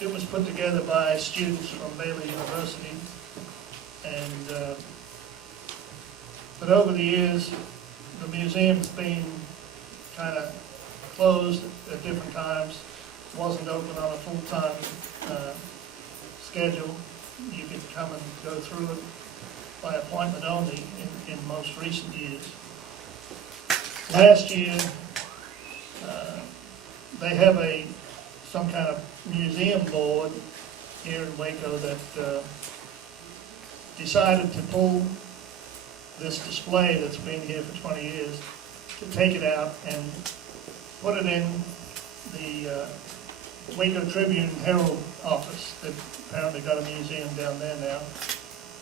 it was put together by students from Baylor University, and but over the years, the museum's been kind of closed at different times. Wasn't open on a full-time schedule. You could come and go through it by appointment only in most recent years. Last year, they have some kind of museum board here in Waco that decided to pull this display that's been here for 20 years, to take it out and put it in the Waco Tribune Herald office. They've apparently got a museum down there now.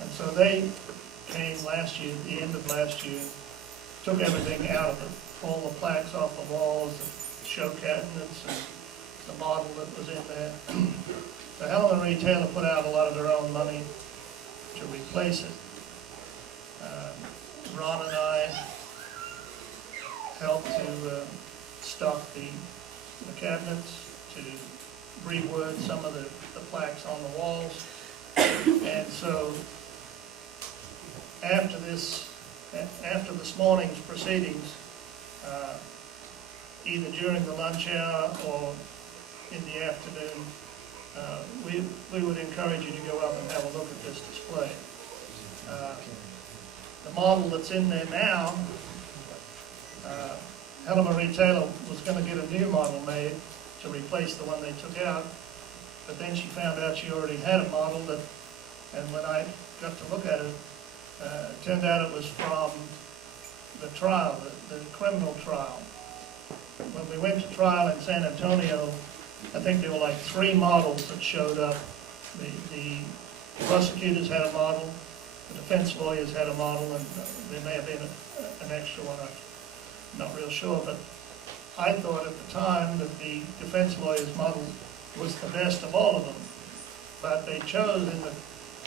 And so they came last year, at the end of last year, took everything out of it, all the plaques off the walls, the show cabinets, and the model that was in there. So Helen and Taylor put out a lot of their own money to replace it. Ron and I helped to stock the cabinets, to reword some of the plaques on the walls. And so after this morning's proceedings, either during the lunch hour or in the afternoon, we would encourage you to go up and have a look at this display. The model that's in there now, Helen Marie Taylor was going to get a new model made to replace the one they took out, but then she found out she already had a model that, and when I got to look at it, it turned out it was from the trial, the criminal trial. When we went to trial in San Antonio, I think there were like 3 models that showed up. The prosecutors had a model, the defense lawyers had a model, and there may have been an extra one, I'm not real sure, but I thought at the time that the defense lawyer's model was the best of all of them. But they chose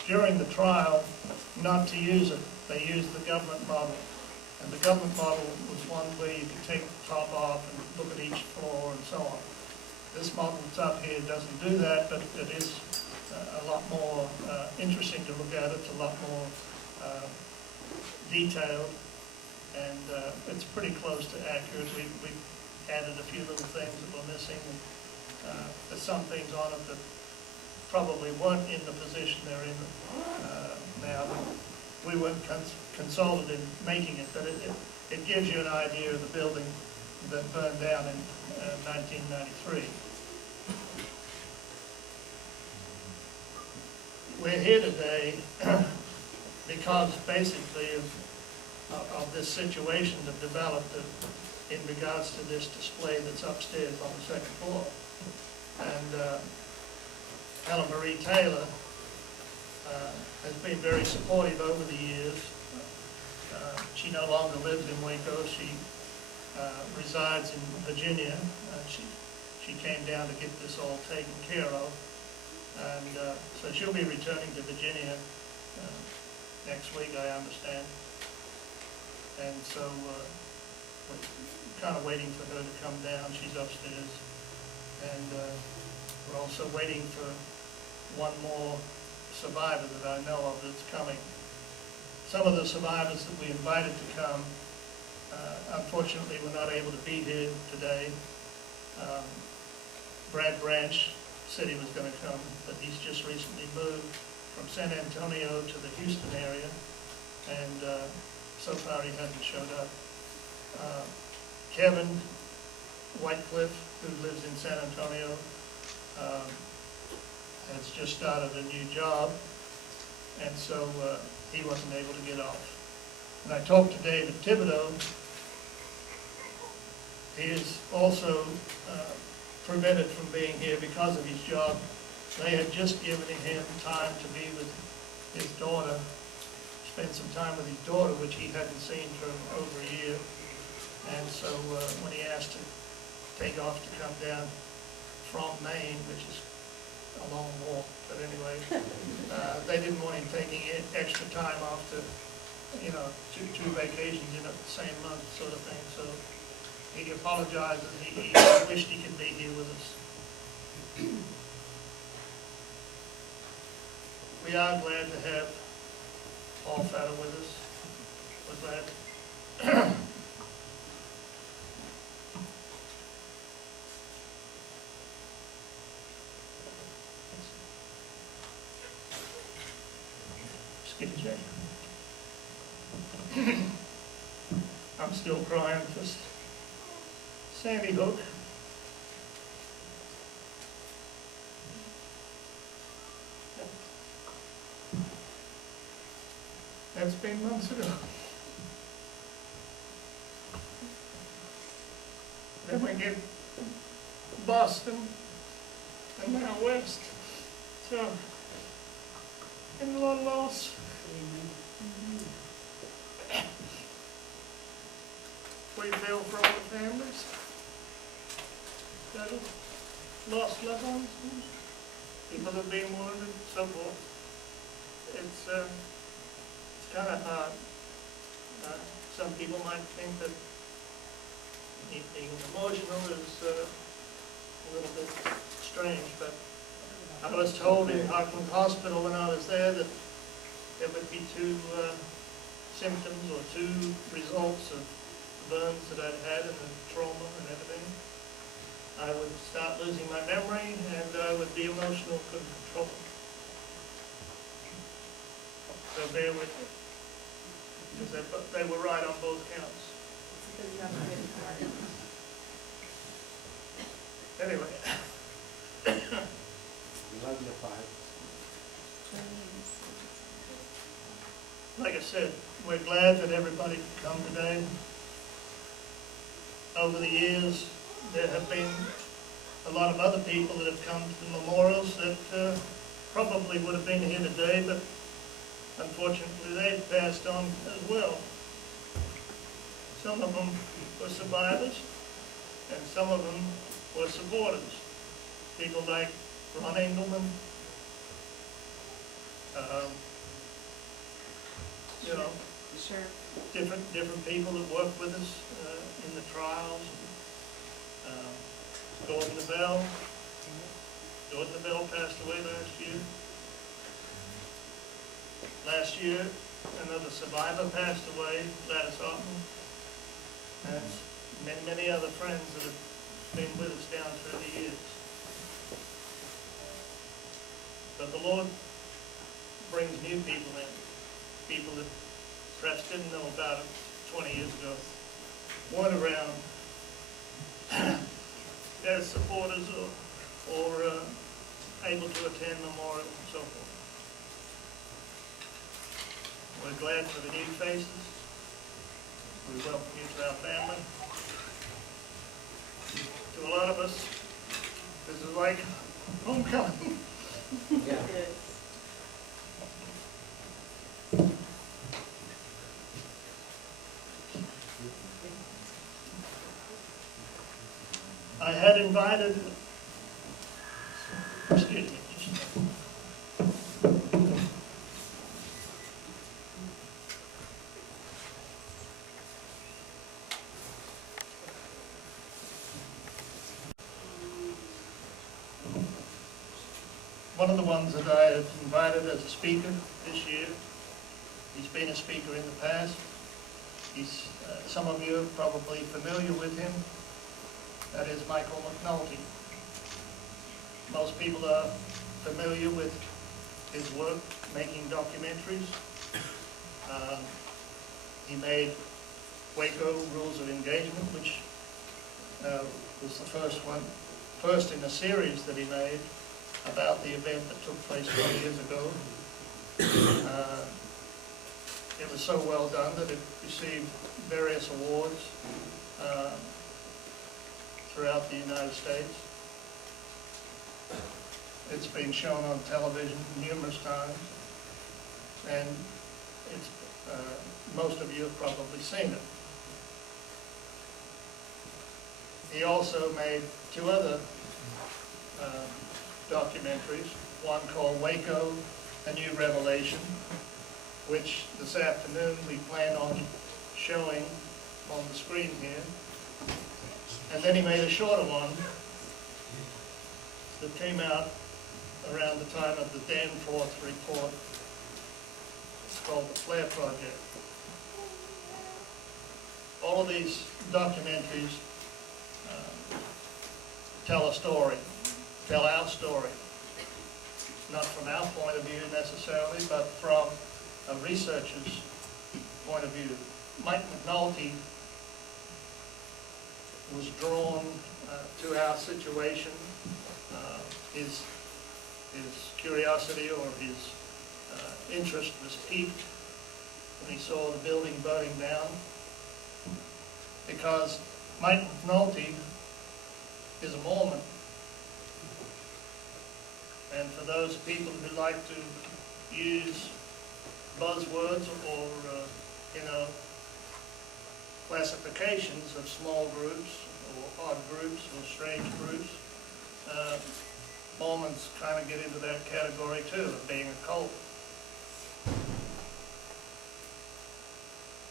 during the trial not to use it. They used the government model. And the government model was one where you could take the top off and look at each floor and so on. This model that's up here doesn't do that, but it is a lot more interesting to look at. It's a lot more detailed, and it's pretty close to accurate. We added a few little things that were missing. There's some things on it that probably weren't in the position they're in now. We weren't consulted in making it, but it gives you an idea of the building that burned down in 1993. We're here today because basically of this situation that developed in regards to this display that's upstairs on the second floor. And Helen Marie Taylor has been very supportive over the years. She no longer lives in Waco. She resides in Virginia. She came down to get this all taken care of. And so she'll be returning to Virginia next week, I understand. And so we're kind of waiting for her to come down. She's upstairs. And we're also waiting for one more survivor that I know of that's coming. Some of the survivors that we invited to come, unfortunately, were not able to be here today. Brad Branch said he was going to come, but he's just recently moved from San Antonio to the Houston area, and so far he hasn't showed up. Kevin Whitecliffe, who lives in San Antonio, has just started a new job, and so he wasn't able to get off. And I talked to David Thibodeau. He is also prevented from being here because of his job. They had just given him time to be with his daughter, spend some time with his daughter, which he hadn't seen for over a year. And so when he asked to take off to come down from Maine, which is a long walk, but anyway, they didn't want him taking extra time off to, two vacations in the same month sort of thing. So he apologized and he wished he could be here with us. we are glad to have Paul Fatter with us. We're glad. Skip J. I'm still crying for Sandy Hook. That's been months ago. Then we get Boston and now West. So, in a lot of loss. We feel for all the families that have lost loved ones, people that have been wounded, so forth. It's kind of hard. Some people might think that me being emotional is a little bit strange, but I was told in Auckland Hospital when I was there that there would be two symptoms or two results of burns that I'd had and the trauma and everything. I would start losing my memory and I would be emotional, couldn't control it. So bear with me. Because they were right on both counts. Anyway. Like I said, we're glad that everybody could come today. Over the years, there have been a lot of other people that have come to the memorials that probably would have been here today, but unfortunately they've passed on as well. Some of them were survivors, and some of them were supporters. People like Ron Engelman, you know, sure. different people that worked with us in the trials. Gordon DeBell. Gordon DeBell passed away last year. Last year, another survivor passed away, Gladys Otten. And many other friends that have been with us down through the years. But the Lord brings new people in, people that perhaps didn't know about it 20 years ago, weren't around as supporters or able to attend memorial and so forth. We're glad for the new faces. We welcome you to our family. To a lot of us, this is like homecoming. Yeah. I had invited, excuse me, one of the ones that I have invited as a speaker this year. He's been a speaker in the past. He's, some of you are probably familiar with him. That is Michael McNulty. Most people are familiar with his work making documentaries. He made Waco Rules of Engagement, which was the first in a series that he made about the event that took place 20 years ago. It was so well done that it received various awards throughout the United States. It's been shown on television numerous times, and it's, most of you have probably seen it. He also made two other documentaries, one called Waco, A New Revelation, which this afternoon we plan on showing on the screen here. And then he made a shorter one that came out around the time of the Danforth report. It's called the Flare Project. All of these documentaries tell a story, tell our story. Not from our point of view necessarily, but from a researcher's point of view. Mike McNulty was drawn to our situation. His curiosity or his interest was piqued when he saw the building burning down, because Mike McNulty is a Mormon. And for those people who like to use buzzwords or, classifications of small groups or odd groups or strange groups, Mormons kind of get into that category too, of being a cult.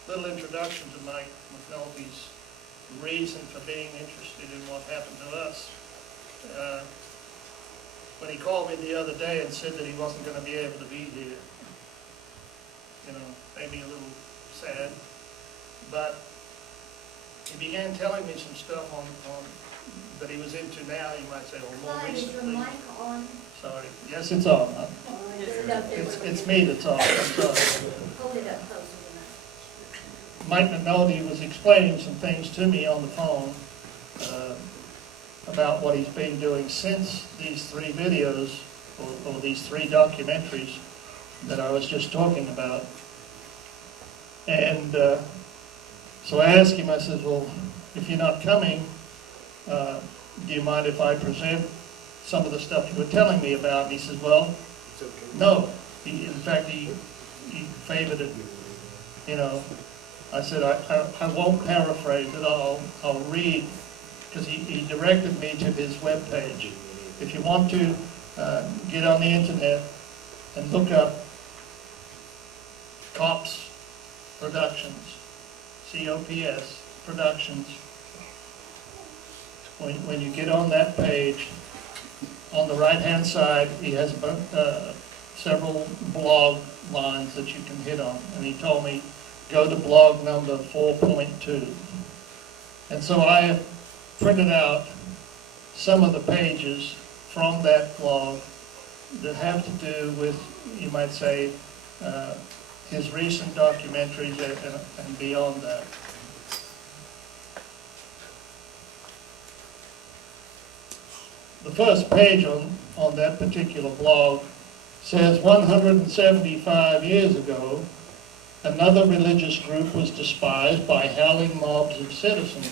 Little introduction to Mike McNulty's reason for being interested in what happened to us. When he called me the other day and said that he wasn't going to be able to be here, made me a little sad. But he began telling me some stuff on that he was into now, you might say, or more recently. Is your mic on? Sorry. Yes, it's on. It's me that's on. I'm sorry. Hold it up closer to Mike McNulty was explaining some things to me on the phone about what he's been doing since these 3 videos, or these 3 documentaries that I was just talking about. And so I asked him, I said, well, if you're not coming, do you mind if I present some of the stuff you were telling me about? And he said, well, no. In fact, he favored it. I said, I won't paraphrase it. I'll read, because he directed me to his webpage. If you want to get on the internet and look up COPS Productions, COPS Productions, when you get on that page, on the right-hand side, he has several blog lines that you can hit on. And he told me, go to blog number 4.2. And so I have printed out some of the pages from that blog that have to do with, you might say, his recent documentaries and beyond that. The first page on that particular blog says 175 years ago, another religious group was despised by howling mobs of citizens.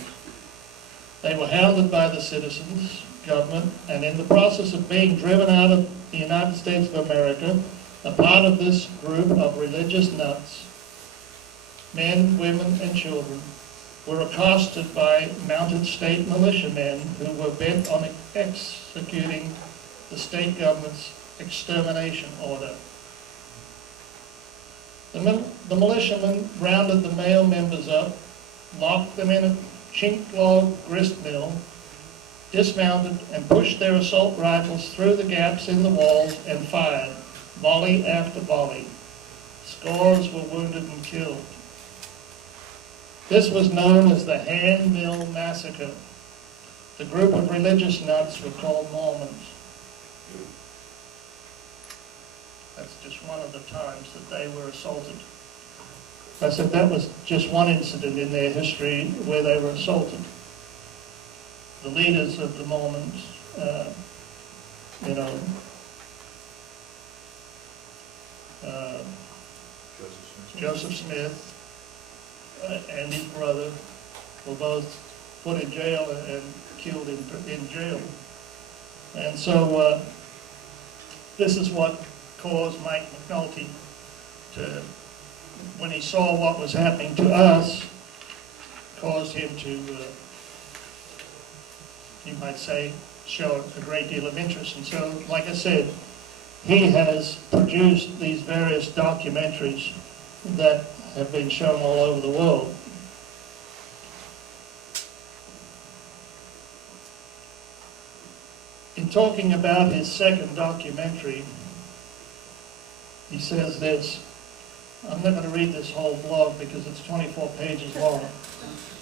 They were hounded by the citizens, government, and in the process of being driven out of the United States of America, a part of this group of religious nuts, men, women, and children, were accosted by mounted state militiamen who were bent on executing the state government's extermination order. The militiamen rounded the male members up, locked them in a chink log grist mill, dismounted, and pushed their assault rifles through the gaps in the walls and fired, volley after volley. Scores were wounded and killed. This was known as the Hand Mill Massacre. The group of religious nuts were called Mormons. That's just one of the times that they were assaulted. I said that was just one incident in their history where they were assaulted. The leaders of the Mormons, Joseph Smith and his brother were both put in jail and killed in jail. And so this is what caused Mike McNulty to, when he saw what was happening to us, caused him to, you might say, show a great deal of interest. And so, like I said, he has produced these various documentaries that have been shown all over the world. In talking about his second documentary, he says this. I'm not going to read this whole blog because it's 24 pages long.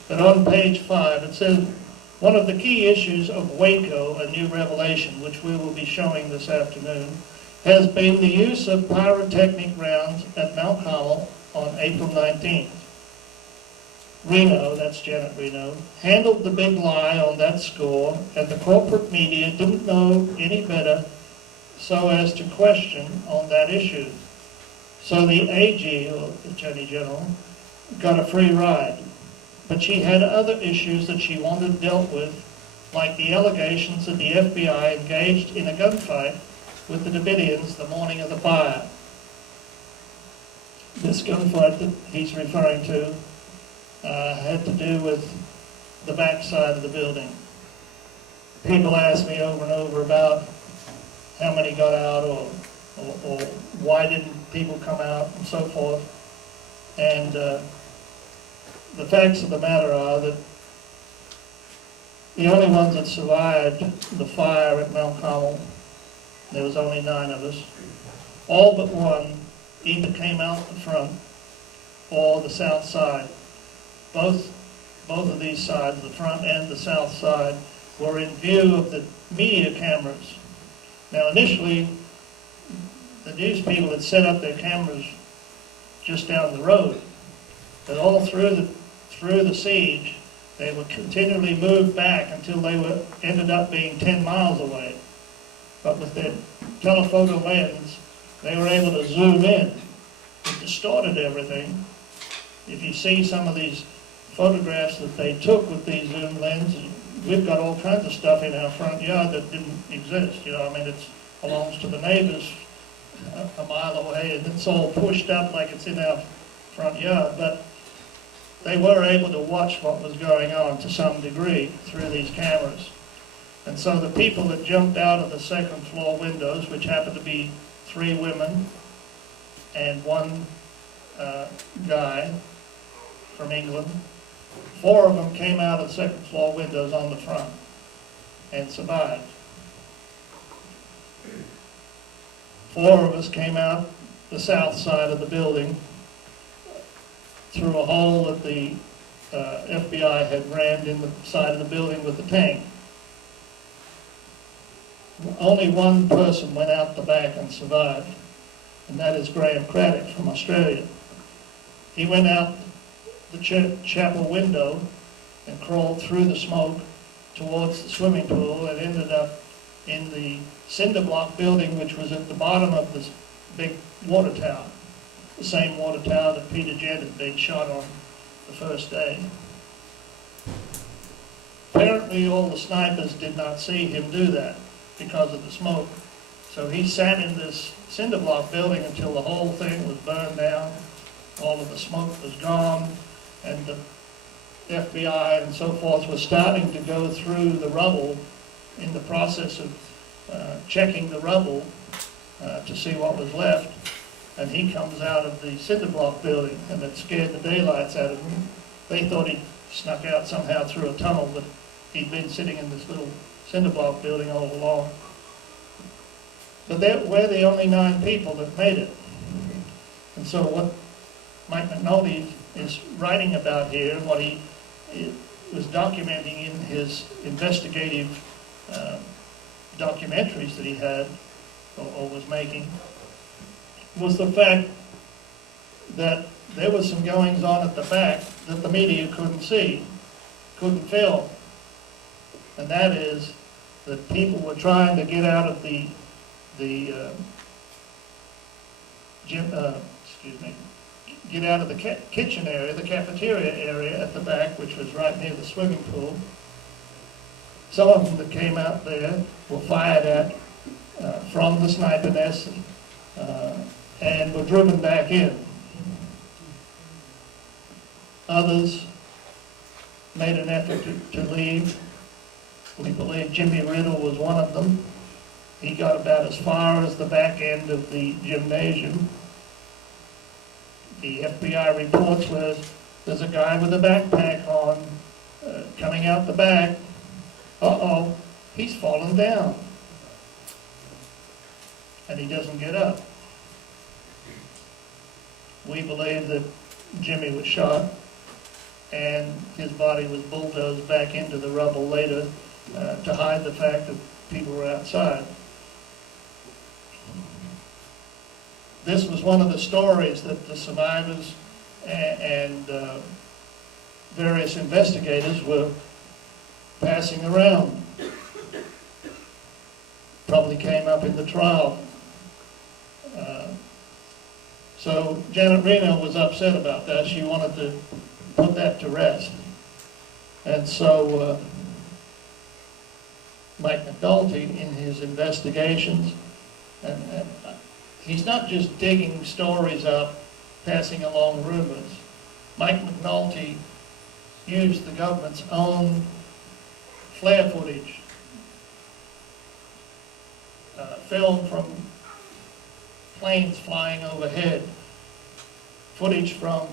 But on page 5, it says, one of the key issues of Waco, a new revelation, which we will be showing this afternoon, has been the use of pyrotechnic rounds at Mount Carmel on April 19th. Reno, that's Janet Reno, handled the big lie on that score, and the corporate media didn't know any better so as to question on that issue. So the AG, or Attorney General, got a free ride. But she had other issues that she wanted dealt with, like the allegations that the FBI engaged in a gunfight with the Davidians the morning of the fire. This gunfight that he's referring to had to do with the back side of the building. People ask me over and over about how many got out or why didn't people come out and so forth. And the facts of the matter are that the only ones that survived the fire at Mount Carmel, there was only 9 of us, all but one either came out the front or the south side. Both of these sides, the front and the south side, were in view of the media cameras. Now initially, the news people had set up their cameras just down the road, but all through the siege, they were continually moved back until they ended up being 10 miles away. But with their telephoto lens, they were able to zoom in. It distorted everything. If you see some of these photographs that they took with these zoom lenses, we've got all kinds of stuff in our front yard that didn't exist. You know, I mean, it belongs to the neighbors a mile away, and it's all pushed up like it's in our front yard. But they were able to watch what was going on to some degree through these cameras. And so the people that jumped out of the second floor windows, which happened to be 3 women and 1 guy from England, 4 of them came out of the second floor windows on the front and survived. 4 of us came out the south side of the building through a hole that the FBI had rammed in the side of the building with the tank. Only one person went out the back and survived, and that is Graham Craddock from Australia. He went out the chapel window and crawled through the smoke towards the swimming pool and ended up in the cinder block building, which was at the bottom of this big water tower, the same water tower that Peter Jett had been shot on the first day. Apparently all the snipers did not see him do that because of the smoke. So he sat in this cinder block building until the whole thing was burned down, all of the smoke was gone, and the FBI and so forth was starting to go through the rubble in the process of checking the rubble to see what was left. And he comes out of the cinder block building, and it scared the daylights out of him. They thought he'd snuck out somehow through a tunnel, but he'd been sitting in this little cinder block building all along. But we're the only 9 people that made it. And so what Mike McNulty is writing about here, and what he was documenting in his investigative documentaries that he had or was making, was the fact that there was some goings on at the back that the media couldn't see, couldn't film. And that is that people were trying to get out of the get out of the kitchen area, the cafeteria area at the back, which was right near the swimming pool. Some of them that came out there were fired at from the sniper nest and were driven back in. Others made an effort to leave. We believe Jimmy Riddle was one of them. He got about as far as the back end of the gymnasium. The FBI reports where there's a guy with a backpack on coming out the back. Uh-oh, he's fallen down. and he doesn't get up. We believe that Jimmy was shot and his body was bulldozed back into the rubble later to hide the fact that people were outside. This was one of the stories that the survivors and various investigators were passing around. Probably came up in the trial. So Janet Reno was upset about that. She wanted to put that to rest. And so Mike McNulty, in his investigations, and he's not just digging stories up, passing along rumors. Mike McNulty used the government's own flare footage, film from planes flying overhead, footage from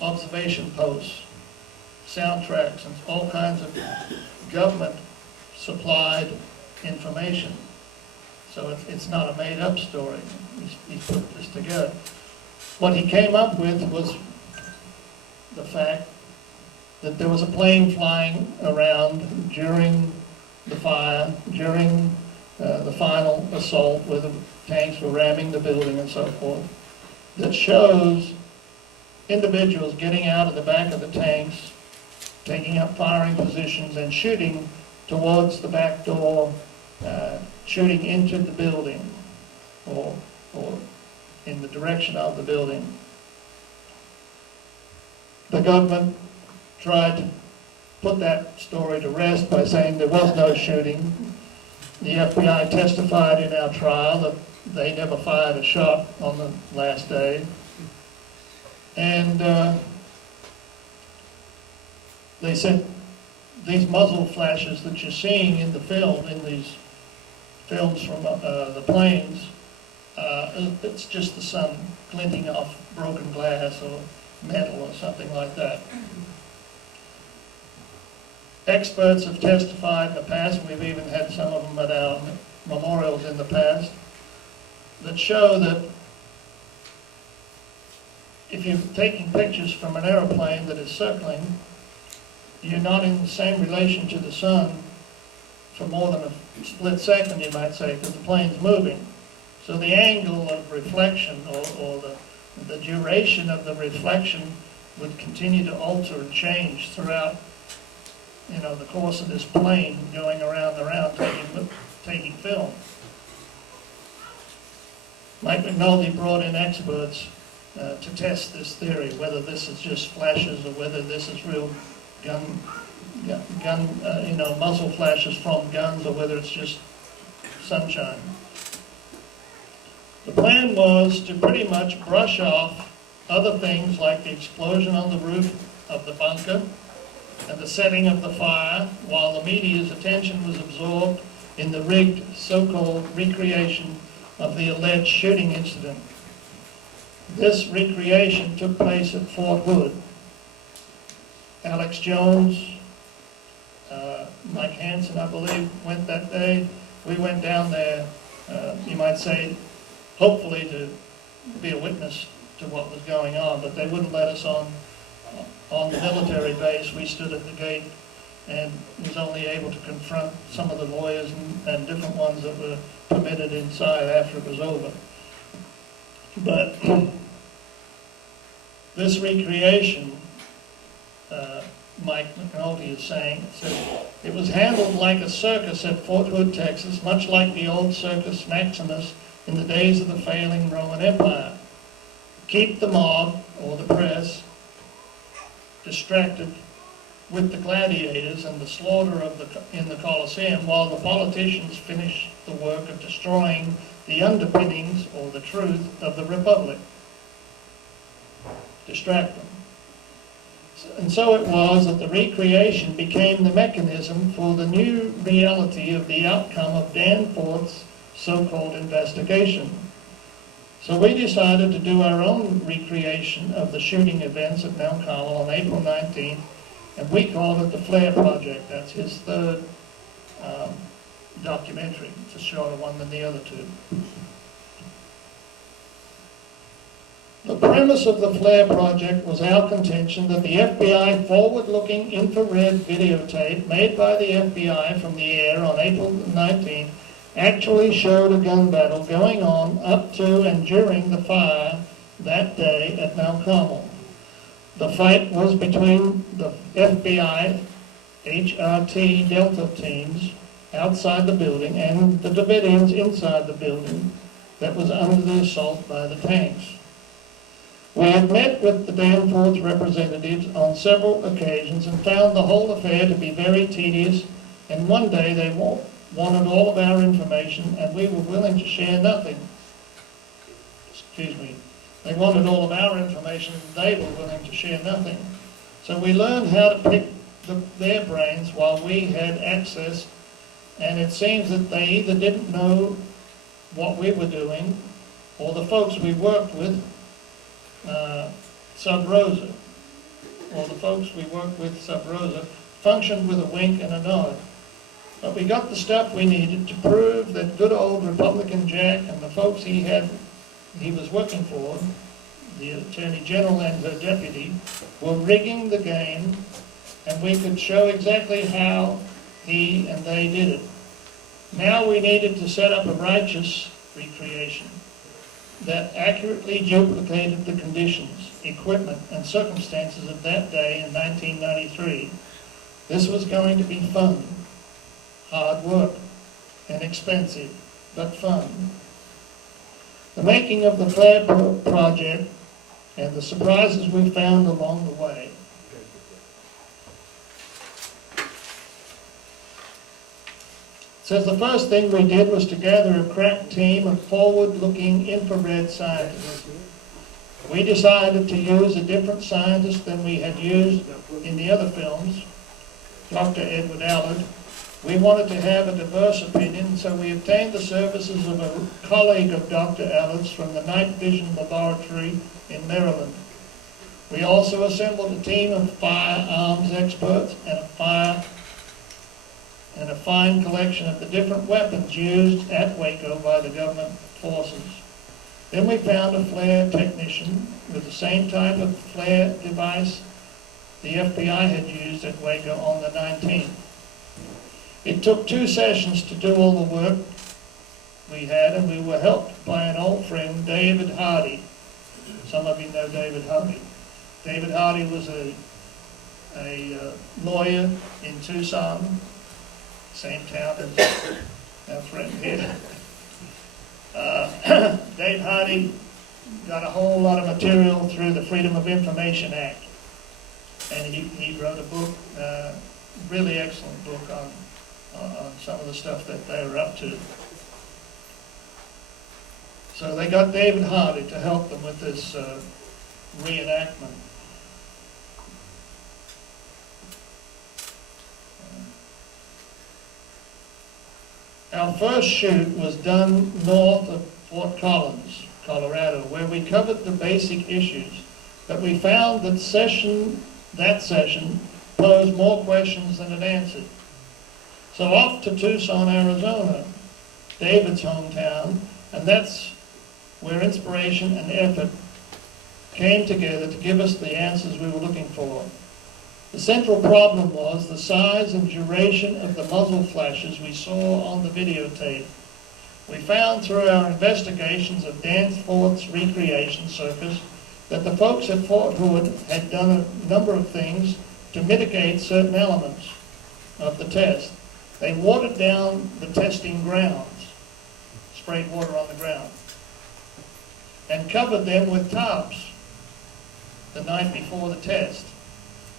observation posts, soundtracks, and all kinds of government-supplied information. So it's not a made-up story. He's put this together. What he came up with was the fact that there was a plane flying around during the fire, during the final assault where the tanks were ramming the building and so forth, that shows individuals getting out of the back of the tanks, taking up firing positions and shooting towards the back door, shooting into the building or in the direction of the building. The government tried to put that story to rest by saying there was no shooting. The FBI testified in our trial that they never fired a shot on the last day. And they said these muzzle flashes that you're seeing in the film, in these films from the planes, it's just the sun glinting off broken glass or metal or something like that. Experts have testified in the past, and we've even had some of them at our memorials in the past, that show that if you're taking pictures from an airplane that is circling, you're not in the same relation to the sun for more than a split second, you might say, because the plane's moving. So the angle of reflection or the duration of the reflection would continue to alter and change throughout, the course of this plane going around and around taking film. Mike McNulty brought in experts to test this theory, whether this is just flashes or whether this is real gun, muzzle flashes from guns, or whether it's just sunshine. The plan was to pretty much brush off other things like the explosion on the roof of the bunker and the setting of the fire, while the media's attention was absorbed in the rigged so-called recreation of the alleged shooting incident. This recreation took place at Fort Hood. Alex Jones, Mike Hansen, I believe, went that day. We went down there, you might say, hopefully to be a witness to what was going on, but they wouldn't let us on the military base. We stood at the gate and was only able to confront some of the lawyers and different ones that were permitted inside after it was over. But this recreation, Mike McNulty is saying, said, it was handled like a circus at Fort Hood, Texas, much like the old Circus Maximus in the days of the failing Roman Empire. Keep the mob, or the press, distracted with the gladiators and the slaughter in the Colosseum, while the politicians finish the work of destroying the underpinnings, or the truth, of the Republic. Distract them. And so it was that the recreation became the mechanism for the new reality of the outcome of Danforth's so-called investigation. So we decided to do our own recreation of the shooting events at Mount Carmel on April 19th, and we called it the Flare Project. That's his third documentary. It's a shorter one than the other two. premise of the FLARE project was our contention that the FBI forward-looking infrared videotape made by the FBI from the air on April 19th actually showed a gun battle going on up to and during the fire that day at Mount Carmel. The fight was between the FBI HRT Delta teams outside the building and the Davidians inside the building that was under the assault by the tanks. We had met with the Danforth representatives on several occasions and found the whole affair to be very tedious, and one day they wanted all of our information and we were willing to share nothing. They wanted all of our information and they were willing to share nothing. So we learned how to pick their brains while we had access, and it seems that they either didn't know what we were doing, or the folks we worked with, sub rosa, functioned with a wink and a nod. But we got the stuff we needed to prove that good old Republican Jack and the folks he was working for, the Attorney General and her deputy, were rigging the game, and we could show exactly how he and they did it. Now we needed to set up a righteous recreation that accurately duplicated the conditions, equipment, and circumstances of that day in 1993. This was going to be fun, hard work, and expensive, but fun. The making of the FLARE project and the surprises we found along the way. Says the first thing we did was to gather a crack team of forward-looking infrared scientists. We decided to use a different scientist than we had used in the other films, Dr. Edward Allard. We wanted to have a diverse opinion, so we obtained the services of a colleague of Dr. Allard's from the Night Vision Laboratory in Maryland. We also assembled a team of firearms experts and a fine collection of the different weapons used at Waco by the government forces. Then we found a FLARE technician with the same type of FLARE device the FBI had used at Waco on the 19th. It took 2 sessions to do all the work we had, and we were helped by an old friend, David Hardy. Some of you know David Hardy. David Hardy was a lawyer in Tucson, same town as our friend here. Dave Hardy got a whole lot of material through the Freedom of Information Act, and he wrote a book, really excellent book on some of the stuff that they were up to. So they got David Hardy to help them with this reenactment. Our first shoot was done north of Fort Collins, Colorado, where we covered the basic issues, but we found that session posed more questions than it answered. So off to Tucson, Arizona, David's hometown, and that's where inspiration and effort came together to give us the answers we were looking for. The central problem was the size and duration of the muzzle flashes we saw on the videotape. We found through our investigations of Danforth's recreation circus that the folks at Fort Hood had done a number of things to mitigate certain elements of the test. They watered down the testing grounds, sprayed water on the ground, and covered them with tarps the night before the test,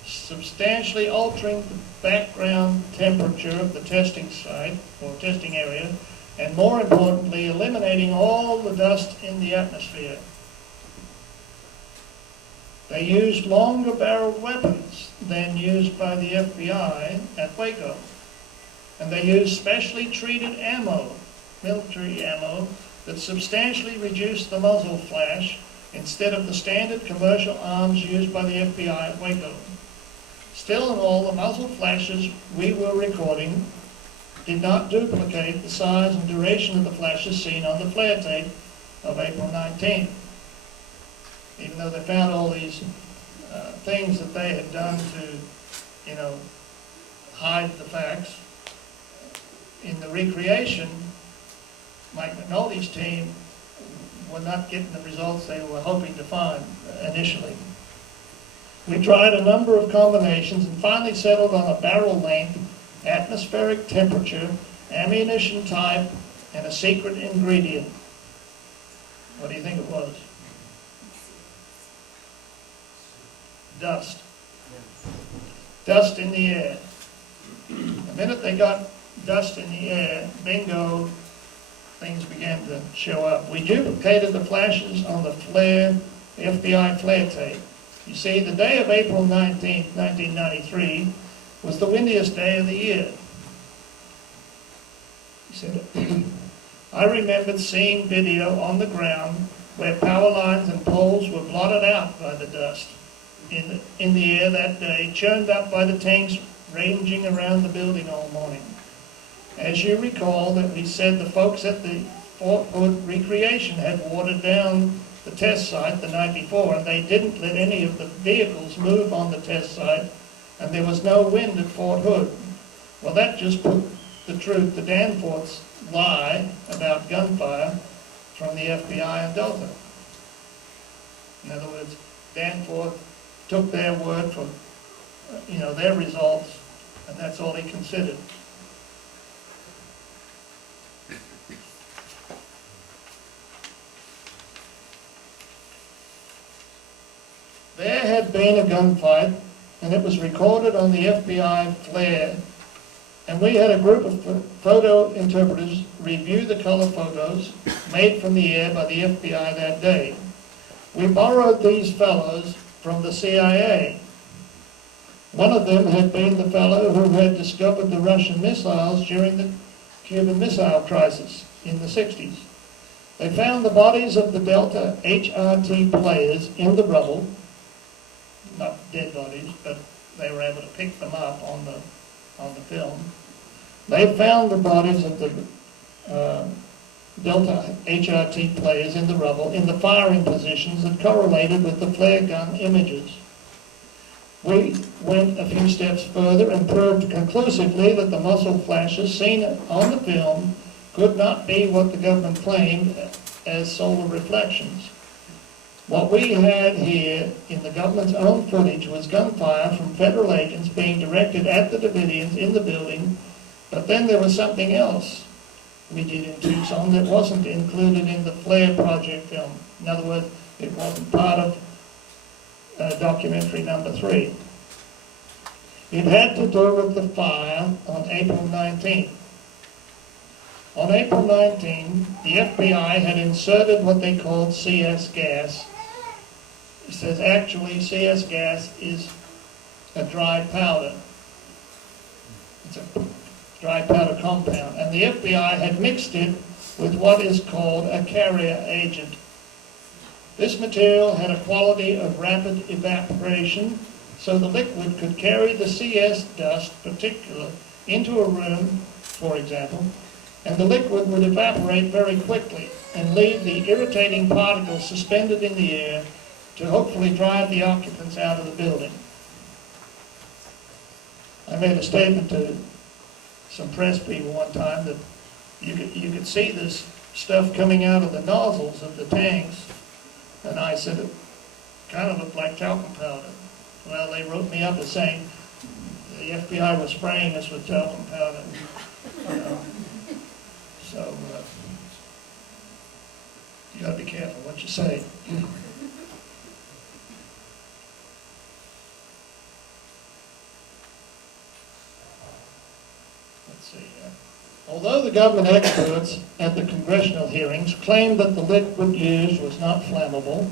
substantially altering the background temperature of the testing site or testing area, and more importantly, eliminating all the dust in the atmosphere. They used longer barreled weapons than used by the FBI at Waco. And they used specially treated ammo, military ammo, that substantially reduced the muzzle flash instead of the standard commercial arms used by the FBI at Waco. Still in all, the muzzle flashes we were recording did not duplicate the size and duration of the flashes seen on the FLARE tape of April 19th. even though they found all these things that they had done to, hide the facts. In the recreation, Mike McNulty's team were not getting the results they were hoping to find initially. We tried a number of combinations and finally settled on a barrel length, atmospheric temperature, ammunition type, and a secret ingredient. What do you think it was? Dust. Dust in the air. The minute they got dust in the air, bingo, things began to show up. We duplicated the flashes on the FBI flare tape. You see, the day of April 19th, 1993 was the windiest day of the year. He said, I remembered seeing video on the ground where power lines and poles were blotted out by the dust in the air that day, churned up by the tanks ranging around the building all morning. As you recall, that we said the folks at the Fort Hood Recreation had watered down the test site the night before, and they didn't let any of the vehicles move on the test site, and there was no wind at Fort Hood. Well, that just put the truth to Danforth's lie about gunfire from the FBI and Delta. In other words, Danforth took their word for, their results, and that's all he considered. There had been a gunfight, and it was recorded on the FBI flare, and we had a group of photo interpreters review the color photos made from the air by the FBI that day. We borrowed these fellows from the CIA. One of them had been the fellow who had discovered the Russian missiles during the Cuban Missile Crisis in the 60s. They found the bodies of the Delta HRT players in the rubble, not dead bodies, but they were able to pick them up on the film. They found the bodies of the Delta HRT players in the rubble in the firing positions that correlated with the flare gun images. We went a few steps further and proved conclusively that the muzzle flashes seen on the film could not be what the government claimed as solar reflections. What we had here in the government's own footage was gunfire from federal agents being directed at the Davidians in the building, but then there was something else we did in Tucson that wasn't included in the Flare Project film. In other words, it wasn't part of documentary number 3. It had to do with the fire on April 19th. On April 19, the FBI had inserted what they called CS gas. It says actually CS gas is a dry powder. It's a dry powder compound. And the FBI had mixed it with what is called a carrier agent. This material had a quality of rapid evaporation, so the liquid could carry the CS dust, particularly, into a room, for example, and the liquid would evaporate very quickly and leave the irritating particles suspended in the air to hopefully drive the occupants out of the building. I made a statement to some press people one time that you could see this stuff coming out of the nozzles of the tanks, and I said it kind of looked like talcum powder. Well, they wrote me up as saying the FBI was spraying us with talcum powder. So you got to be careful what you say. Let's see. Although the government experts at the congressional hearings claimed that the liquid used was not flammable,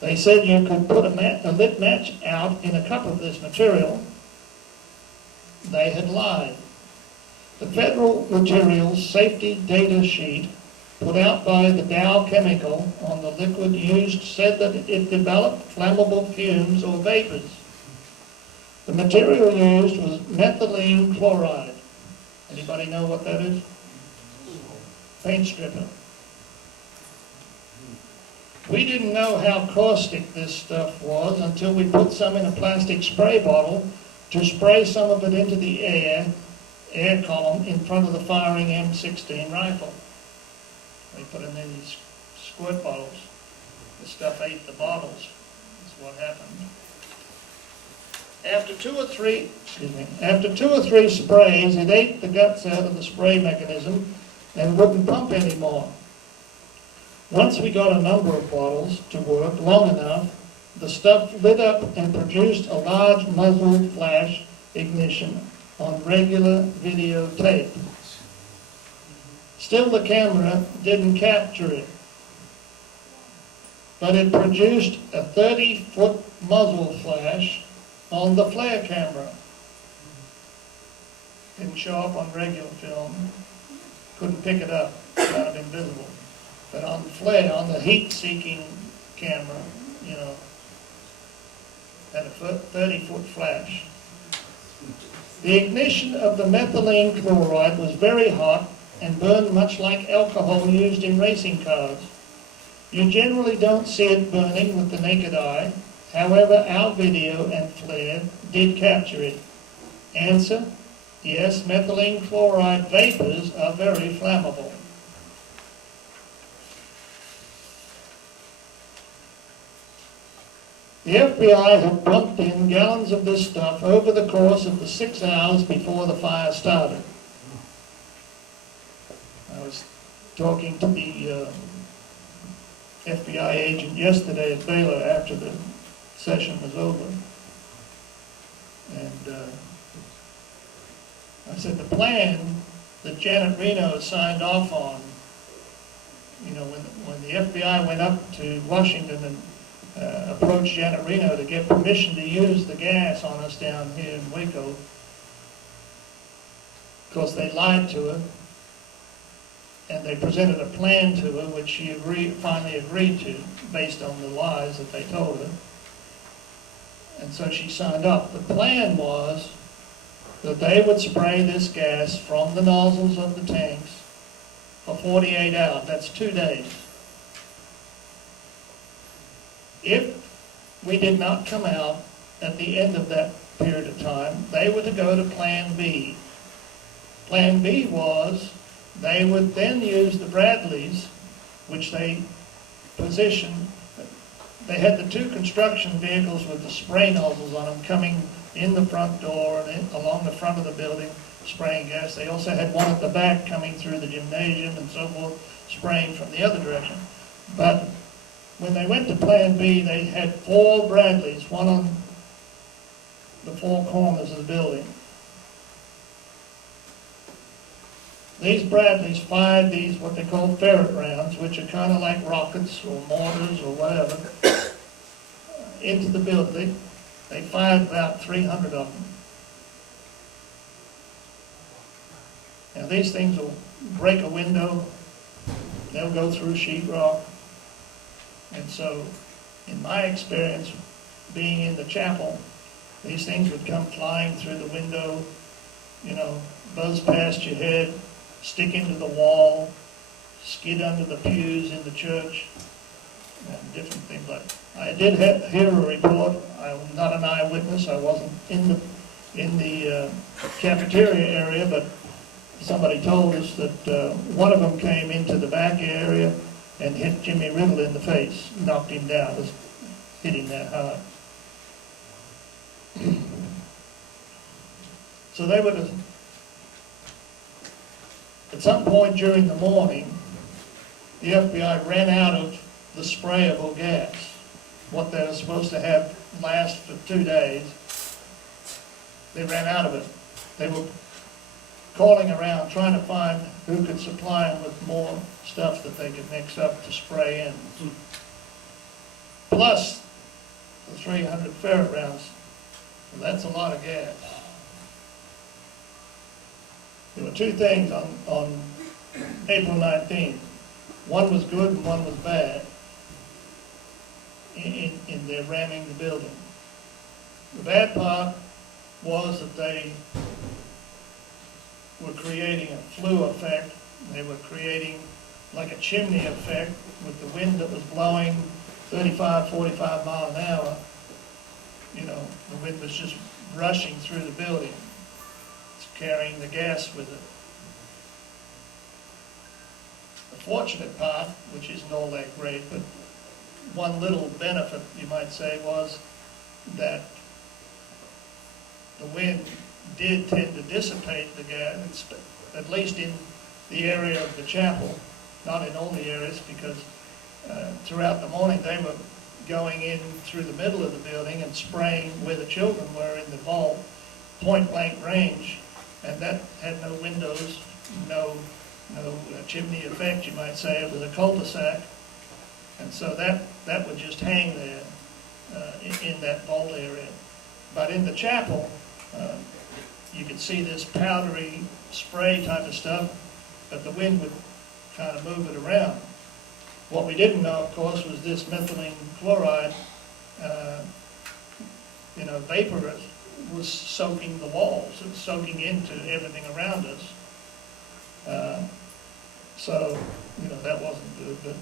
they said you could put a lit match out in a cup of this material. They had lied. The Federal Materials Safety Data Sheet put out by the Dow Chemical on the liquid used said that it developed flammable fumes or vapors. The material used was methylene chloride. Anybody know what that is? Paint stripper. We didn't know how caustic this stuff was until we put some in a plastic spray bottle to spray some of it into the air column in front of the firing M16 rifle. They put in these squirt bottles. The stuff ate the bottles. That's what happened. After two or three sprays, it ate the guts out of the spray mechanism and wouldn't pump anymore. Once we got a number of bottles to work long enough, the stuff lit up and produced a large muzzle flash ignition on regular videotape. Still, the camera didn't capture it, but it produced a 30-foot muzzle flash on the flare camera. Didn't show up on regular film. Couldn't pick it up. Kind of invisible. But on the flare, on the heat-seeking camera, you know, had a 30-foot flash. The ignition of the methylene chloride was very hot and burned much like alcohol used in racing cars. You generally don't see it burning with the naked eye. However, our video and flare did capture it. Answer: yes, methylene chloride vapors are very flammable. The FBI had pumped in gallons of this stuff over the course of the 6 hours before the fire started. I was talking to the FBI agent yesterday at Baylor after the session was over. And I said the plan that Janet Reno signed off on, you know, when the FBI went up to Washington and approached Janet Reno to get permission to use the gas on us down here in Waco. Of course, they lied to her, and they presented a plan to her, which she finally agreed to, based on the lies that they told her. And so she signed up. The plan was that they would spray this gas from the nozzles of the tanks for 48 hours. That's 2 days. If we did not come out at the end of that period of time, they were to go to Plan B. Plan B was they would then use the Bradleys, which they positioned. They had the 2 construction vehicles with the spray nozzles on them coming in the front door and along the front of the building, spraying gas. They also had one at the back coming through the gymnasium and so forth, spraying from the other direction. But when they went to Plan B, they had 4 Bradleys, one on the 4 corners of the building. These Bradleys fired these, what they call ferret rounds, which are kind of like rockets or mortars or whatever, into the building. They fired about 300 of them. Now these things will break a window, they'll go through sheetrock. And so, in my experience, being in the chapel, these things would come flying through the window, you know, buzz past your head, stick into the wall, skid under the pews in the church, and different things like that. I did hear a report. I'm not an eyewitness. I wasn't in the cafeteria area, but somebody told us that one of them came into the back area and hit Jimmy Riddle in the face, knocked him down, just hit him that hard. So they would have, at some point during the morning, the FBI ran out of the sprayable gas, what they were supposed to have last for 2 days. They ran out of it. They were calling around trying to find who could supply them with more stuff that they could mix up to spray in. Plus the 300 ferret rounds. Well, that's a lot of gas. There were 2 things on April 19th. One was good and one was bad in their ramming the building. The bad part was that they were creating a flue effect. They were creating like a chimney effect with the wind that was blowing 35, 45 mile an hour, you know, the wind was just rushing through the building, it's carrying the gas with it. The fortunate part, which isn't all that great, but one little benefit, you might say, was that the wind did tend to dissipate the gas, at least in the area of the chapel, not in all the areas, because throughout the morning they were going in through the middle of the building and spraying where the children were in the vault, point blank range, and that had no windows, no chimney effect, you might say. It was a cul-de-sac, and so that would just hang there in that vault area. But in the chapel, you could see this powdery spray type of stuff, but the wind would kind of move it around. What we didn't know, of course, was this methylene chloride, vapor was soaking the walls, it was soaking into everything around us. So, that wasn't good. But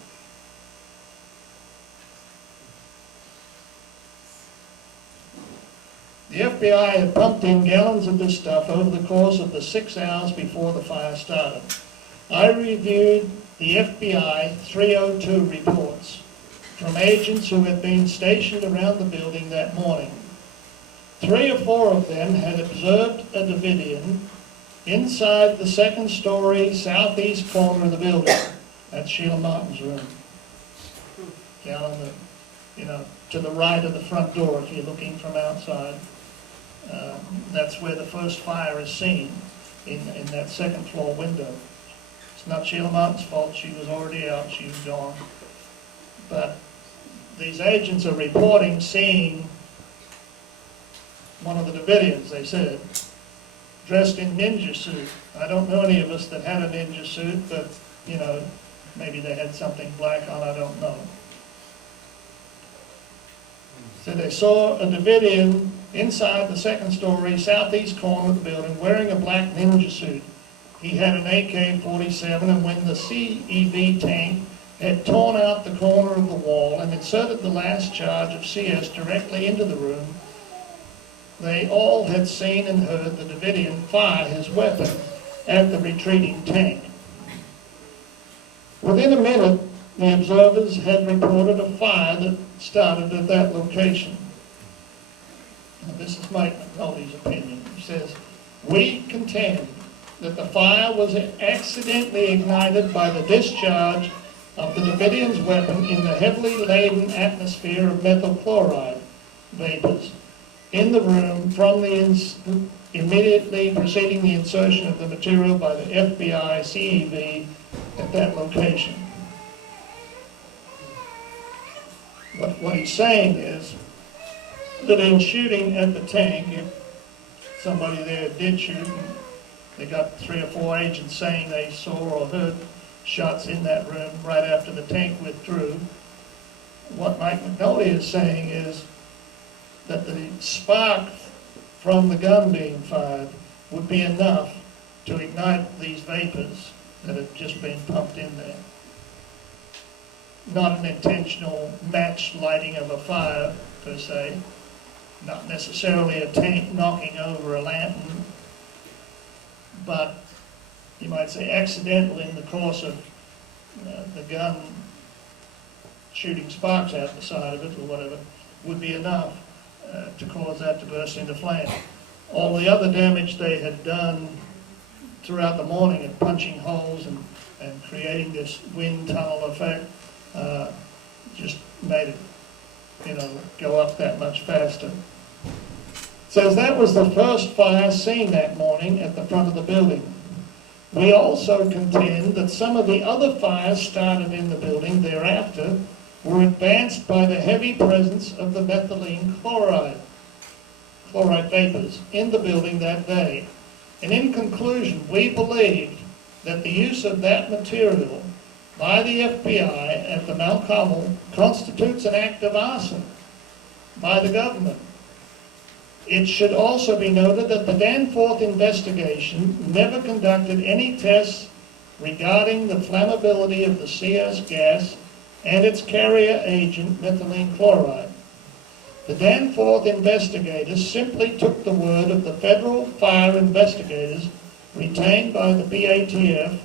the FBI had pumped in gallons of this stuff over the course of the 6 hours before the fire started. I reviewed the FBI 302 reports from agents who had been stationed around the building that morning. 3 or 4 of them had observed a Davidian inside the second-story southeast corner of the building. That's Sheila Martin's room. Down on the, to the right of the front door if you're looking from outside. That's where the first fire is seen, in that second floor window. It's not Sheila Martin's fault, she was already out, she was gone. But these agents are reporting seeing one of the Davidians, they said, dressed in ninja suit. I don't know any of us that had a ninja suit, but, maybe they had something black on, I don't know. So they saw a Davidian inside the second story, southeast corner of the building, wearing a black ninja suit. He had an AK-47, and when the CEV tank had torn out the corner of the wall and inserted the last charge of CS directly into the room, they all had seen and heard the Davidian fire his weapon at the retreating tank. Within a minute, the observers had reported a fire that started at that location. Now, this is Mike McNulty's opinion. He says, "We contend that the fire was accidentally ignited by the discharge of the Davidian's weapon in the heavily laden atmosphere of methyl chloride vapors in the room from the immediately preceding the insertion of the material by the FBI CEV at that location." What he's saying is that in shooting at the tank, if somebody there did shoot, and they got 3 or 4 agents saying they saw or heard shots in that room right after the tank withdrew, what Mike McNulty is saying is that the spark from the gun being fired would be enough to ignite these vapors that have just been pumped in there. Not an intentional match lighting of a fire, per se. Not necessarily a tank knocking over a lantern, but you might say accidental in the course of the gun shooting sparks out the side of it or whatever, would be enough to cause that to burst into flame. All the other damage they had done throughout the morning of punching holes and creating this wind tunnel effect just made it, go up that much faster. It says that was the first fire seen that morning at the front of the building. We also contend that some of the other fires started in the building thereafter were advanced by the heavy presence of the methylene chloride vapors in the building that day. And in conclusion, we believe that the use of that material by the FBI at the Mount Carmel constitutes an act of arson by the government. It should also be noted that the Danforth investigation never conducted any tests regarding the flammability of the CS gas and its carrier agent, methylene chloride. The Danforth investigators simply took the word of the federal fire investigators retained by the BATF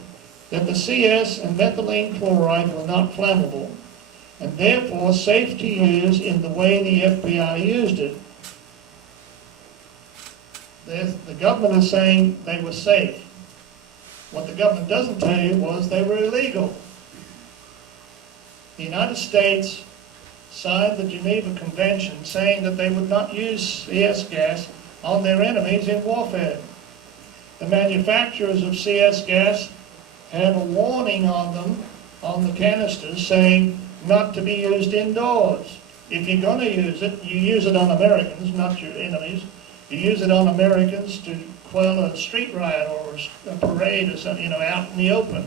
that the CS and methylene chloride were not flammable, and therefore safe to use in the way the FBI used it. The government is saying they were safe. What the government doesn't tell you was they were illegal. The United States signed the Geneva Convention saying that they would not use CS gas on their enemies in warfare. The manufacturers of CS gas have a warning on them, on the canisters, saying not to be used indoors. If you're going to use it, you use it on Americans, not your enemies. You use it on Americans to quell a street riot or a parade or something, out in the open.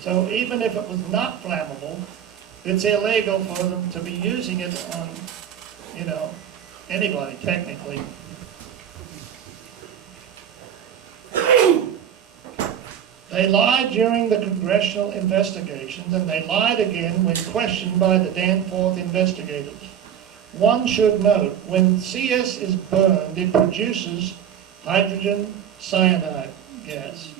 So even if it was not flammable, it's illegal for them to be using it on, anybody, technically. They lied during the congressional investigations, and they lied again when questioned by the Danforth investigators. One should note, when CS is burned, it produces hydrogen cyanide gas.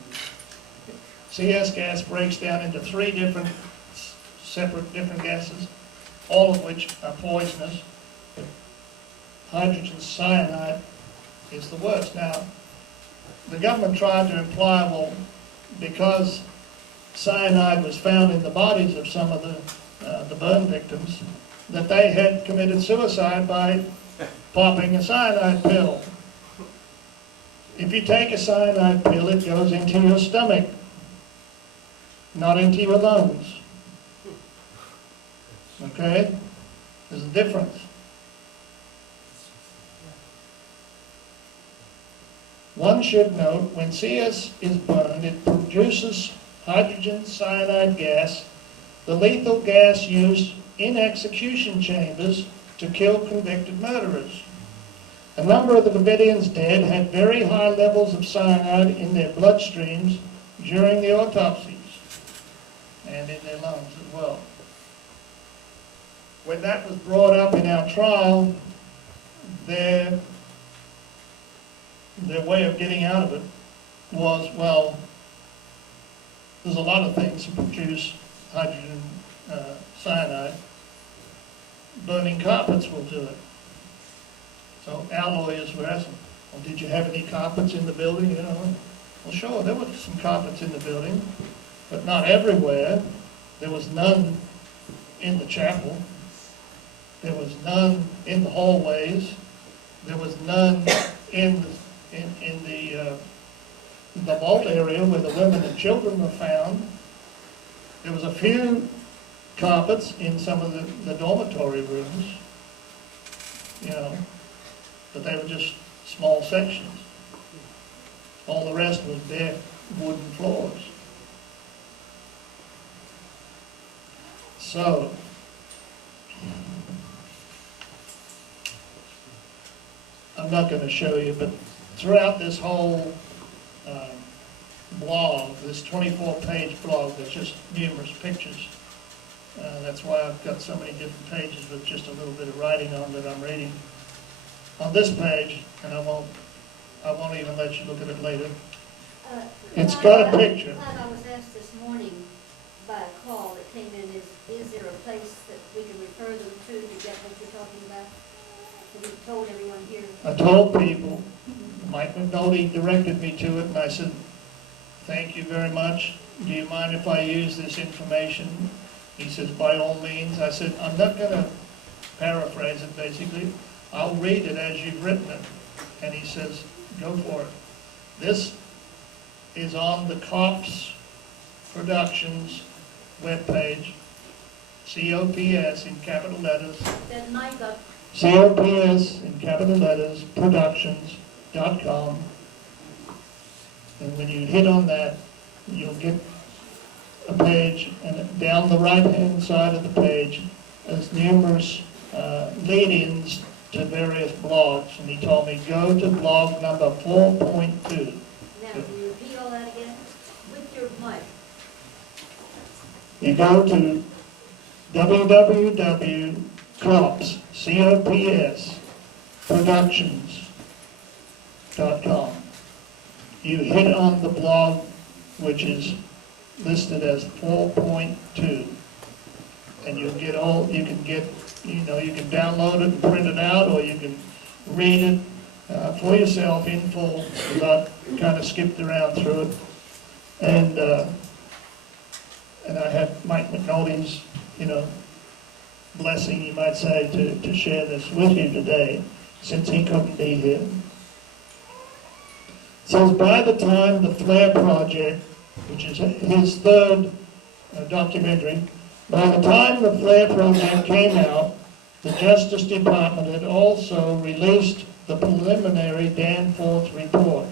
CS gas breaks down into three different gases, all of which are poisonous. But hydrogen cyanide is the worst. Now, the government tried to imply, well, because cyanide was found in the bodies of some of the burn victims, that they had committed suicide by popping a cyanide pill. If you take a cyanide pill, it goes into your stomach, not into your lungs. Okay? There's a difference. One should note, when CS is burned, it produces hydrogen cyanide gas, the lethal gas used in execution chambers to kill convicted murderers. A number of the Davidians dead had very high levels of cyanide in their bloodstreams during the autopsies, and in their lungs as well. When that was brought up in our trial, their way of getting out of it was, well, there's a lot of things that produce hydrogen cyanide. Burning carpets will do it. So our lawyers were asking, well, did you have any carpets in the building? Well, sure, there were some carpets in the building, but not everywhere. There was none in the chapel. There was none in the hallways. There was none in the vault area where the women and children were found. There was a few carpets in some of the dormitory rooms, but they were just small sections. All the rest was bare wooden floors. So, I'm not going to show you, but throughout this whole blog, this 24-page blog, there's just numerous pictures. That's why I've got so many different pages with just a little bit of writing on that I'm reading. On this page, and I won't even let you look at it later. It's got a picture. I was asked this morning by a call that came in, is there a place that we can refer them to get what you're talking about? Have you told everyone here? I told people. Mike McNulty directed me to it, and I said, thank you very much. Do you mind if I use this information? He says, by all means. I said, I'm not going to paraphrase it, basically. I'll read it as you've written it. And he says, go for it. This is on the Cops Productions webpage, COPS in capital letters. Then Mike up. COPS in capital letters, productions.com. And when you hit on that, you'll get a page, and down the right-hand side of the page, there's numerous lead-ins to various blogs. And he told me, go to blog number 4.2. Now, can you repeat all that again? With your mic. You go to www.cops, C-O-P-S, productions.com. You hit on the blog, which is listed as 4.2, and you'll get all, you can get, you can download it and print it out, or you can read it for yourself in full without kind of skipped around through it. And I have Mike McNulty's, blessing, you might say, to share this with you today, since he couldn't be here. It says, by the time the Flare Project, which is his third documentary, by the time the Flare Project came out, the Justice Department had also released the preliminary Danforth report.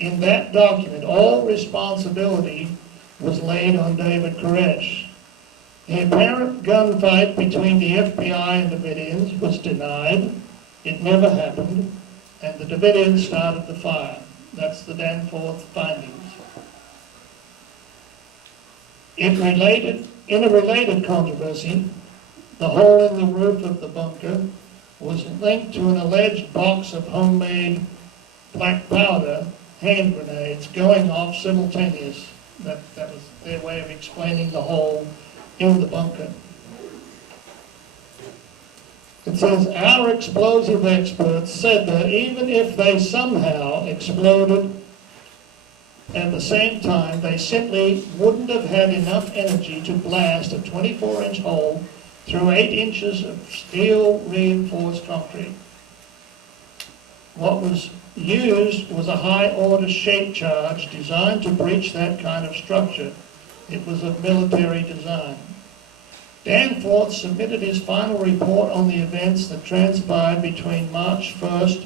In that document, all responsibility was laid on David Koresh. The apparent gunfight between the FBI and Davidians was denied. It never happened, and the Davidians started the fire. That's the Danforth findings. In a related controversy, the hole in the roof of the bunker was linked to an alleged box of homemade black powder hand grenades going off simultaneous. That was their way of explaining the hole in the bunker. It says, our explosive experts said that even if they somehow exploded at the same time, they simply wouldn't have had enough energy to blast a 24-inch hole through 8 inches of steel reinforced concrete. What was used was a high-order shape charge designed to breach that kind of structure. It was of military design. Danforth submitted his final report on the events that transpired between March 1st.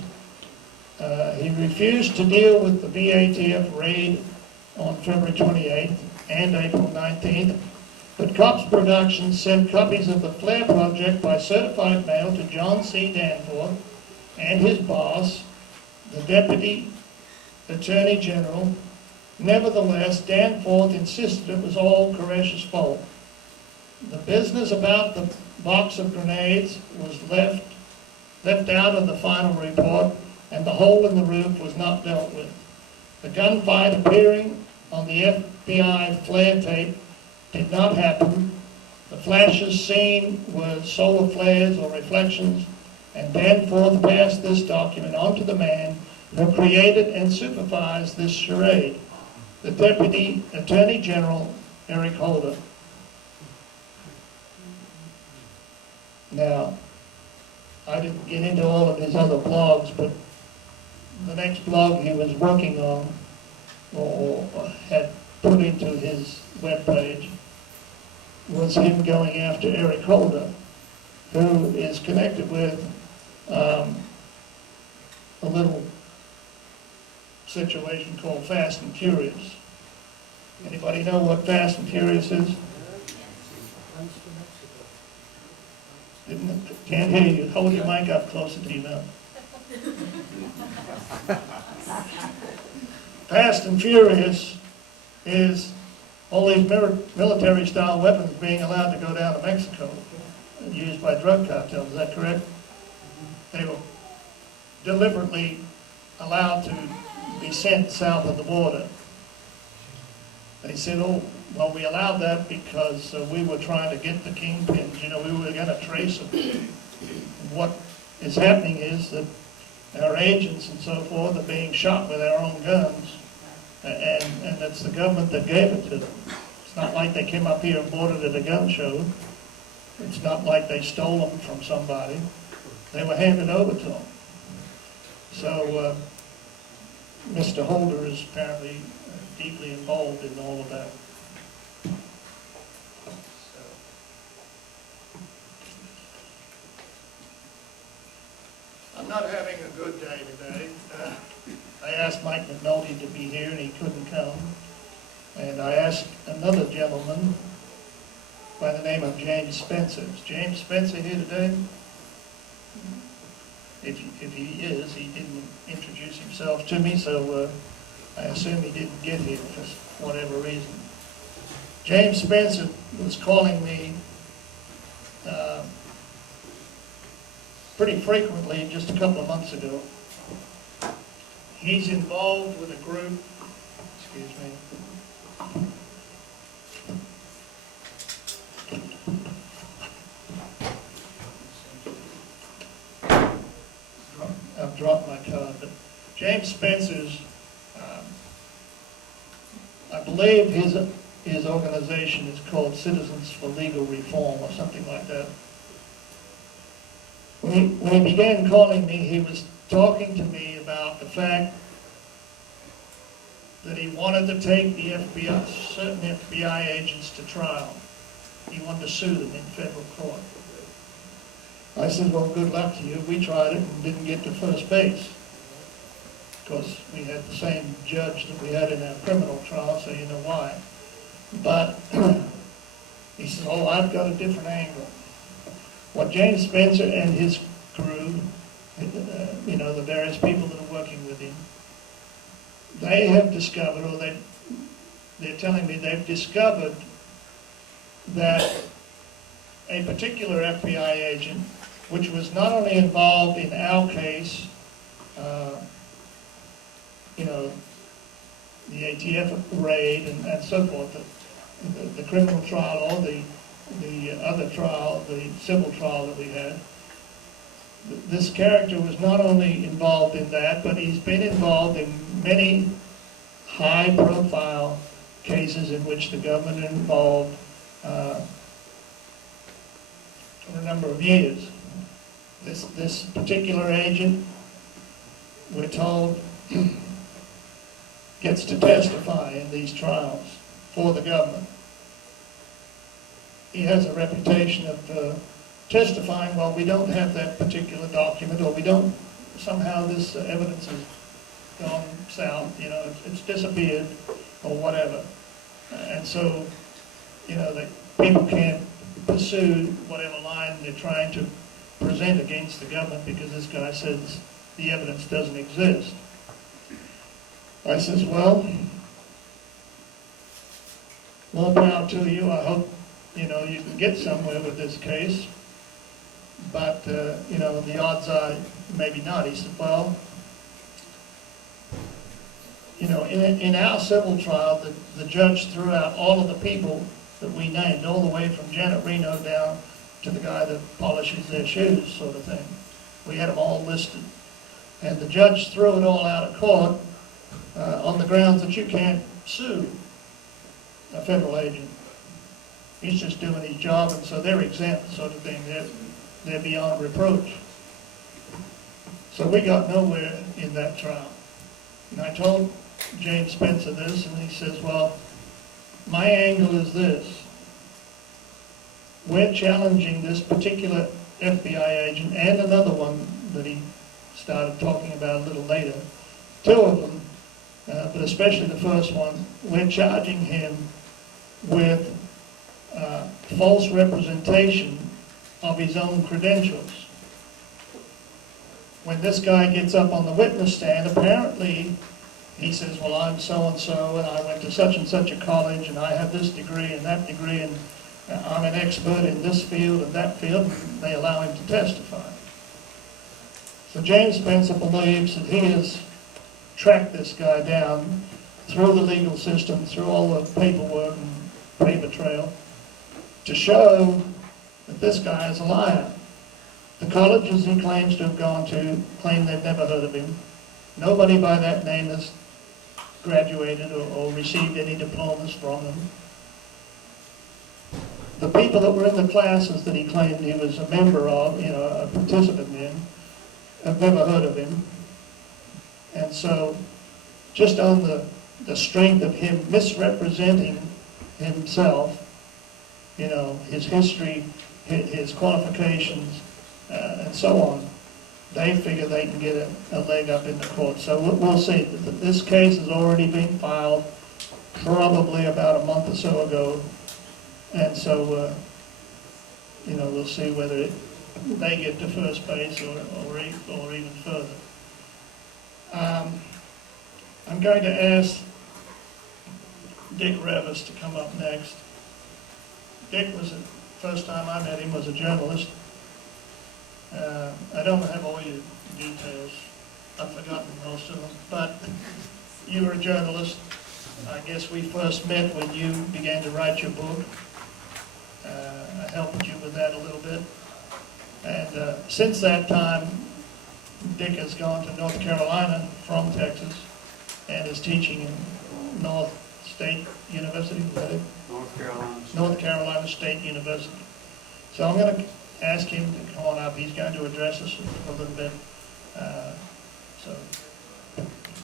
He refused to deal with the VATF raid on February 28th and April 19th, but Cops Productions sent copies of the Flare Project by certified mail to John C. Danforth and his boss, the Deputy Attorney General. Nevertheless, Danforth insisted it was all Koresh's fault. The business about the box of grenades was left out of the final report, and the hole in the roof was not dealt with. The gunfight appearing on the FBI flare tape did not happen. The flashes seen were solar flares or reflections, and Danforth passed this document on to the man who created and supervised this charade, the Deputy Attorney General, Eric Holder. Now, I didn't get into all of his other blogs, but the next blog he was working on or had put into his webpage was him going after Eric Holder, who is connected with a little situation called Fast and Furious. Anybody know what Fast and Furious is? Can't hear you. Hold your mic up closer to your mouth. Fast and Furious is all these military-style weapons being allowed to go down to Mexico, used by drug cartels. Is that correct? They were deliberately allowed to be sent south of the border. They said, oh, well, we allowed that because we were trying to get the kingpins. We were going to trace them. What is happening is that our agents and so forth are being shot with our own guns, and it's the government that gave it to them. It's not like they came up here and bought it at a gun show. It's not like they stole them from somebody. They were handed over to them. So Mr. Holder is apparently deeply involved in all of that. I'm not having a good day today. I asked Mike McNulty to be here and he couldn't come. And I asked another gentleman by the name of James Spencer. Is James Spencer here today? If he is, he didn't introduce himself to me, so I assume he didn't get here for whatever reason. James Spencer was calling me pretty frequently just a couple of months ago. He's involved with a group, excuse me. I've dropped my card, but James Spencer's, I believe his organization is called Citizens for Legal Reform or something like that. When he began calling me, he was talking to me about the fact that he wanted to take the FBI, certain FBI agents to trial. He wanted to sue them in federal court. I said, well, good luck to you. We tried it and didn't get to first base. Of course, we had the same judge that we had in our criminal trial, so you know why. But he said, oh, I've got a different angle. What James Spencer and his crew, the various people that are working with him, they have discovered, or they're telling me they've discovered that a particular FBI agent, which was not only involved in our case, the ATF raid and so forth, the criminal trial or the other trial, the civil trial that we had. This character was not only involved in that, but he's been involved in many high-profile cases in which the government involved for a number of years. This particular agent, we're told, gets to testify in these trials for the government. He has a reputation of testifying, well, we don't have that particular document, or we don't, somehow this evidence has gone south, it's disappeared, or whatever. And so, that people can't pursue whatever line they're trying to present against the government because this guy says the evidence doesn't exist. I says, well, more power to you. I hope, you can get somewhere with this case. But, the odds are maybe not. He said, well, in our civil trial, the judge threw out all of the people that we named, all the way from Janet Reno down to the guy that polishes their shoes, sort of thing. We had them all listed. And the judge threw it all out of court on the grounds that you can't sue a federal agent. He's just doing his job, and so they're exempt, sort of thing. They're beyond reproach. So we got nowhere in that trial. And I told James Spencer this, and he says, well, my angle is this. We're challenging this particular FBI agent and another one that he started talking about a little later. Two of them, but especially the first one, we're charging him with false representation of his own credentials. When this guy gets up on the witness stand, apparently he says, well, I'm so-and-so, and I went to such and such a college, and I have this degree and that degree, and I'm an expert in this field and that field, and they allow him to testify. So James Spencer believes that he has tracked this guy down through the legal system, through all the paperwork and paper trail, to show that this guy is a liar. The colleges he claims to have gone to claim they've never heard of him. Nobody by that name has graduated or received any diplomas from them. The people that were in the classes that he claimed he was a member of, a participant in, have never heard of him. And so, just on the strength of him misrepresenting himself, his history, his qualifications, and so on, they figure they can get a leg up in the court. So we'll see. This case has already been filed probably about a month or so ago. And so, we'll see whether they get to first base or even further. I'm going to ask Dick Revis to come up next. Dick was, the first time I met him, was a journalist. I don't have all your details. I've forgotten most of them, but you were a journalist. I guess we first met when you began to write your book. I helped you with that a little bit. And since that time, Dick has gone to North Carolina from Texas and is teaching in North State University, is that it? North Carolina State University. So I'm going to ask him to come on up. He's going to address us a little bit. So